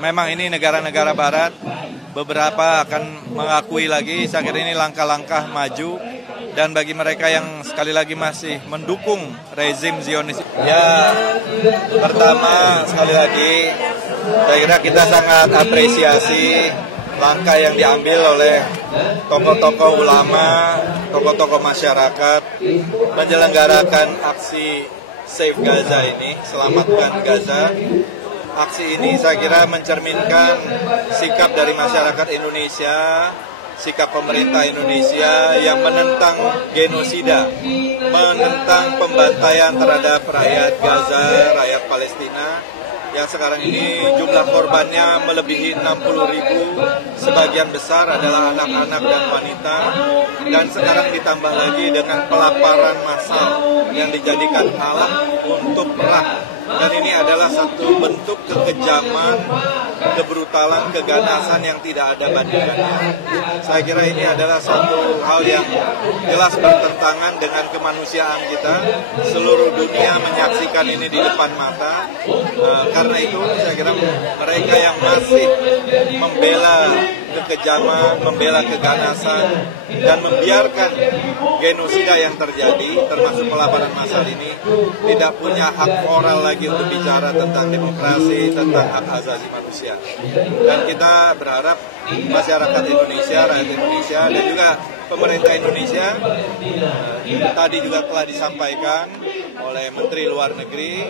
Memang ini negara-negara barat, beberapa akan mengakui lagi, saya kira ini langkah-langkah maju, dan bagi mereka yang sekali lagi masih mendukung rezim Zionis. Ya, pertama sekali lagi, saya kira kita sangat apresiasi langkah yang diambil oleh tokoh-tokoh ulama, tokoh-tokoh masyarakat, menyelenggarakan aksi Save Gaza ini, selamatkan Gaza. Aksi ini saya kira mencerminkan sikap dari masyarakat Indonesia, sikap pemerintah Indonesia yang menentang genosida, menentang pembantaian terhadap rakyat Gaza, rakyat Palestina, yang sekarang ini jumlah korbannya melebihi 60.000, sebagian besar adalah anak-anak dan wanita, dan sekarang ditambah lagi dengan pelaparan massal yang dijadikan alat untuk perang. Dan ini adalah satu bentuk kekejaman, kebrutalan, keganasan yang tidak ada bandingannya. Saya kira ini adalah satu hal yang jelas bertentangan dengan kemanusiaan kita. Seluruh dunia menyaksikan ini di depan mata. Karena itu saya kira mereka yang masih membela kekejaman, membela keganasan, dan membiarkan genosida yang terjadi, termasuk pelaparan massal ini, tidak punya hak moral lagi untuk bicara tentang demokrasi, tentang hak asasi manusia. Dan kita berharap masyarakat Indonesia, rakyat Indonesia, dan juga pemerintah Indonesia, tadi juga telah disampaikan oleh Menteri Luar Negeri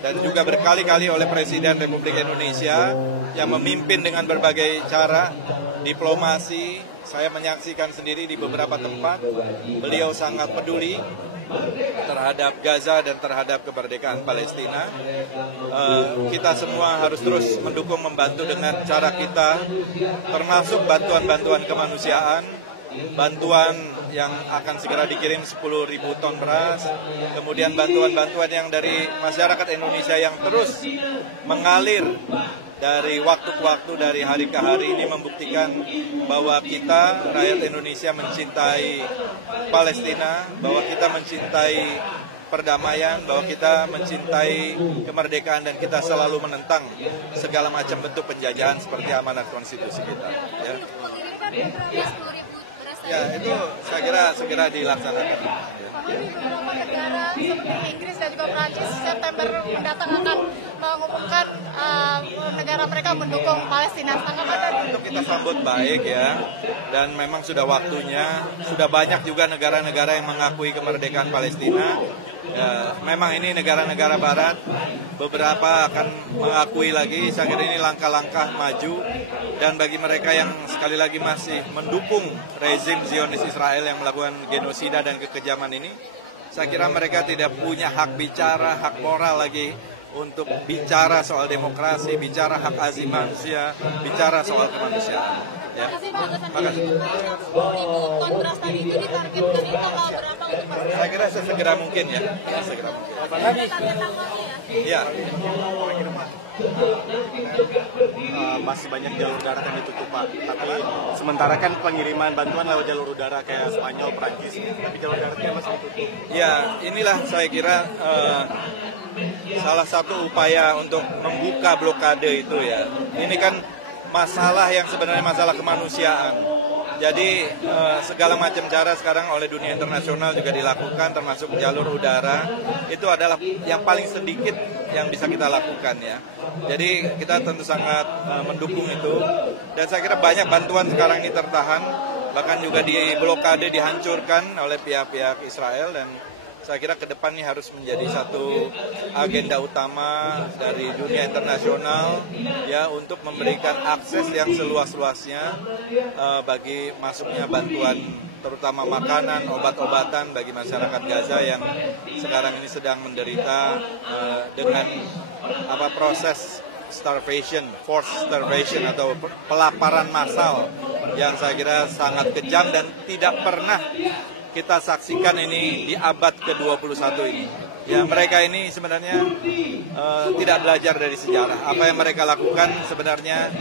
dan juga berkali-kali oleh Presiden Republik Indonesia yang memimpin dengan berbagai cara diplomasi. Saya menyaksikan sendiri di beberapa tempat, beliau sangat peduli terhadap Gaza dan terhadap kemerdekaan Palestina. Kita semua harus terus mendukung, membantu dengan cara kita, termasuk bantuan-bantuan kemanusiaan, bantuan yang akan segera dikirim 10.000 ton beras, kemudian bantuan-bantuan yang dari masyarakat Indonesia yang terus mengalir dari waktu ke waktu, dari hari ke hari, ini membuktikan bahwa kita, rakyat Indonesia, mencintai Palestina, bahwa kita mencintai perdamaian, bahwa kita mencintai kemerdekaan, dan kita selalu menentang segala macam bentuk penjajahan seperti amanat konstitusi kita. Ya, itu saya kira segera dilaksanakan. Di beberapa negara seperti Inggris dan juga Prancis September mendatang akan mengumumkan negara mereka mendukung Palestina. Untuk kita sambut baik ya, dan memang sudah waktunya, sudah banyak juga negara-negara yang mengakui kemerdekaan Palestina. Ya, memang ini negara-negara barat, beberapa akan mengakui lagi. Saya kira ini langkah-langkah maju, dan bagi mereka yang sekali lagi masih mendukung rezim Zionis Israel yang melakukan genosida dan kekejaman ini, saya kira mereka tidak punya hak bicara, hak moral lagi untuk bicara soal demokrasi, bicara hak asasi manusia, bicara soal kemanusiaan. Ya. Makasih. Ton beras tadi itu ditargetkan di tanggal berapa untuk Palestina? Saya kira sesegera mungkin ya, sesegera mungkin. Iya. Masih banyak jalur darat yang ditutup, Pak. Tapi sementara kan pengiriman bantuan lewat jalur udara kayak Spanyol, Prancis, tapi jalur daratnya masih ditutup. Ya, inilah saya kira salah satu upaya untuk membuka blokade itu ya. Ini kan masalah yang sebenarnya masalah kemanusiaan. Jadi segala macam cara sekarang oleh dunia internasional juga dilakukan, termasuk jalur udara. Itu adalah yang paling sedikit yang bisa kita lakukan ya. Jadi kita tentu sangat mendukung itu. Dan saya kira banyak bantuan sekarang ini tertahan, bahkan juga di blokade, dihancurkan oleh pihak-pihak Israel. Dan saya kira ke depan ini harus menjadi satu agenda utama dari dunia internasional ya, untuk memberikan akses yang seluas-luasnya bagi masuknya bantuan, terutama makanan, obat-obatan bagi masyarakat Gaza yang sekarang ini sedang menderita dengan proses starvation, forced starvation atau pelaparan massal yang saya kira sangat kejam dan tidak pernah kita saksikan ini di abad ke-21 ini. Ya, mereka ini sebenarnya tidak belajar dari sejarah. Apa yang mereka lakukan sebenarnya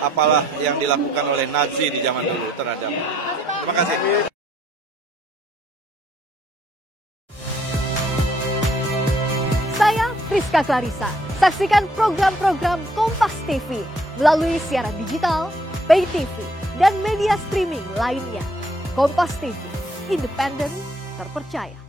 apalah yang dilakukan oleh Nazi di zaman dulu terhadap. Terima kasih. Saya Priska Clarissa. Saksikan program-program Kompas TV melalui siaran digital, pay TV, dan media streaming lainnya. Kompas TV, independen, terpercaya.